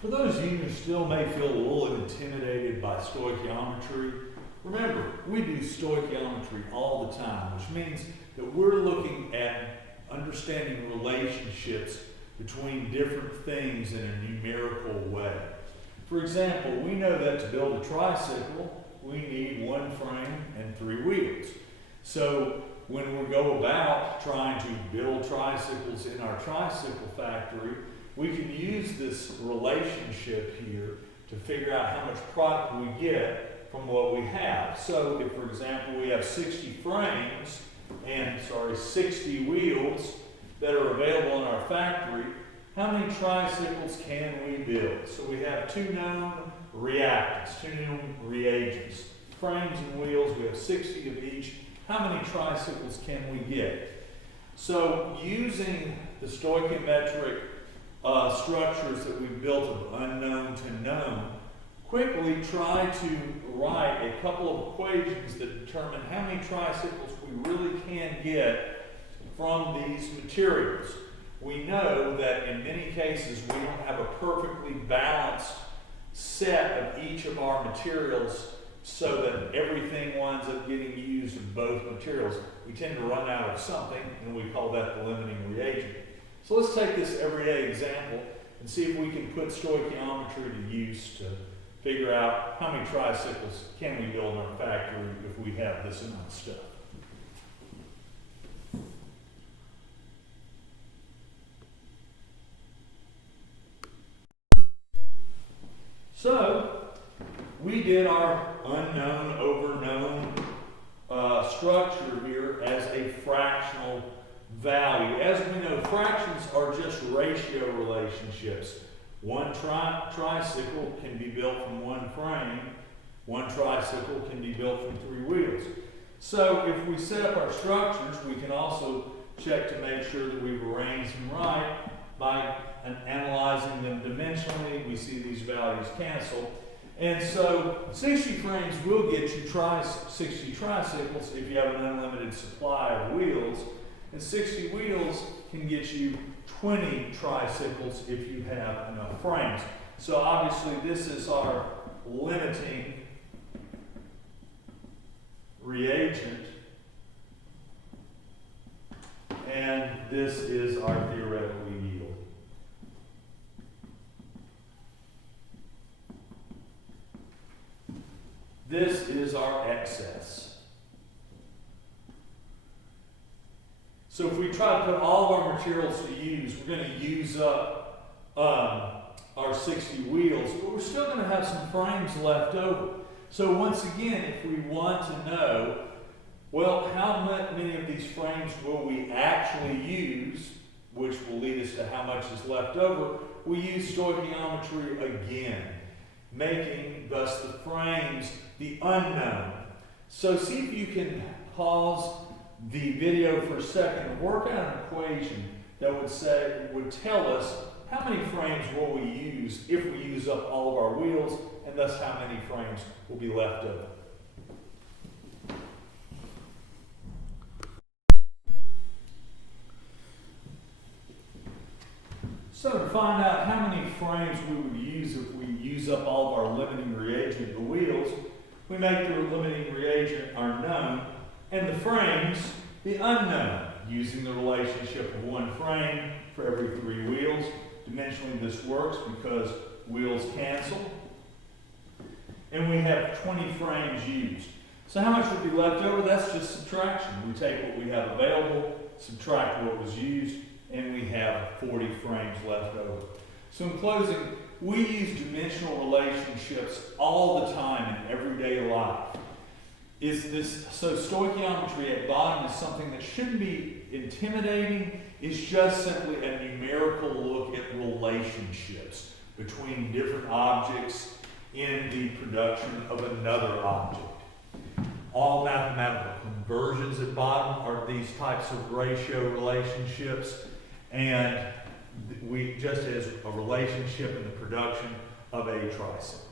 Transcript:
For those of you who still may feel a little intimidated by stoichiometry, remember, we do stoichiometry all the time, which means that we're looking at understanding relationships between different things in a numerical way. For example, we know that to build a tricycle, we need one frame and 3 wheels. So when we go about trying to build tricycles in our tricycle factory, we can use this relationship here to figure out how much product we get from what we have. So if, for example, we have 60 frames and, 60 wheels that are available in our factory, how many tricycles can we build? So we have 2 known reactants, 2 known reagents. Frames and wheels, we have 60 of each. How many tricycles can we get? So using the stoichiometric structures that we've built of unknown to known, quickly try to write a couple of equations that determine how many tricycles we really can get from these materials. We know that in many cases we don't have a perfectly balanced set of each of our materials so that everything winds up getting used in both materials. We tend to run out of something, and we call that the limiting reagent. So let's take this everyday example and see if we can put stoichiometry to use to figure out how many tricycles can we build in our factory if we have this amount of stuff. So we did our unknown over known structure here as a fractional value. As we know, fractions are just ratio relationships. One tricycle can be built from 1 frame. 1 tricycle can be built from 3 wheels. So if we set up our structures, we can also check to make sure that we've arranged them right by analyzing them dimensionally. We see these values cancel. And so 60 frames will get you 60 tricycles if you have an unlimited supply of wheels. And 60 wheels can get you 20 tricycles if you have enough frames. So obviously this is our limiting reagent, and this is our theoretical yield. This is our excess. So if we try to put all of our materials to use, we're going to use up our 60 wheels, but we're still going to have some frames left over. So once again, if we want to know, well, how many of these frames will we actually use, which will lead us to how much is left over, we use stoichiometry again, making thus the frames the unknown. So see if you can pause the video for a second and work out an equation that would tell us how many frames will we use if we use up all of our wheels, and thus how many frames will be left over. So to find out how many frames we would use if we use up all of our limiting reagent, the wheels, we make the limiting reagent our known, and the frames the unknown, using the relationship of 1 frame for every 3 wheels. Dimensionally this works because wheels cancel. And we have 20 frames used. So how much would be left over? That's just subtraction. We take what we have available, subtract what was used, and we have 40 frames left over. So in closing, we use dimensional relationships all the time in everyday life. So stoichiometry at bottom is something that shouldn't be intimidating. It's just simply a numerical look at relationships between different objects in the production of another object. All mathematical conversions at bottom are these types of ratio relationships, and we just as a relationship in the production of a tricycle.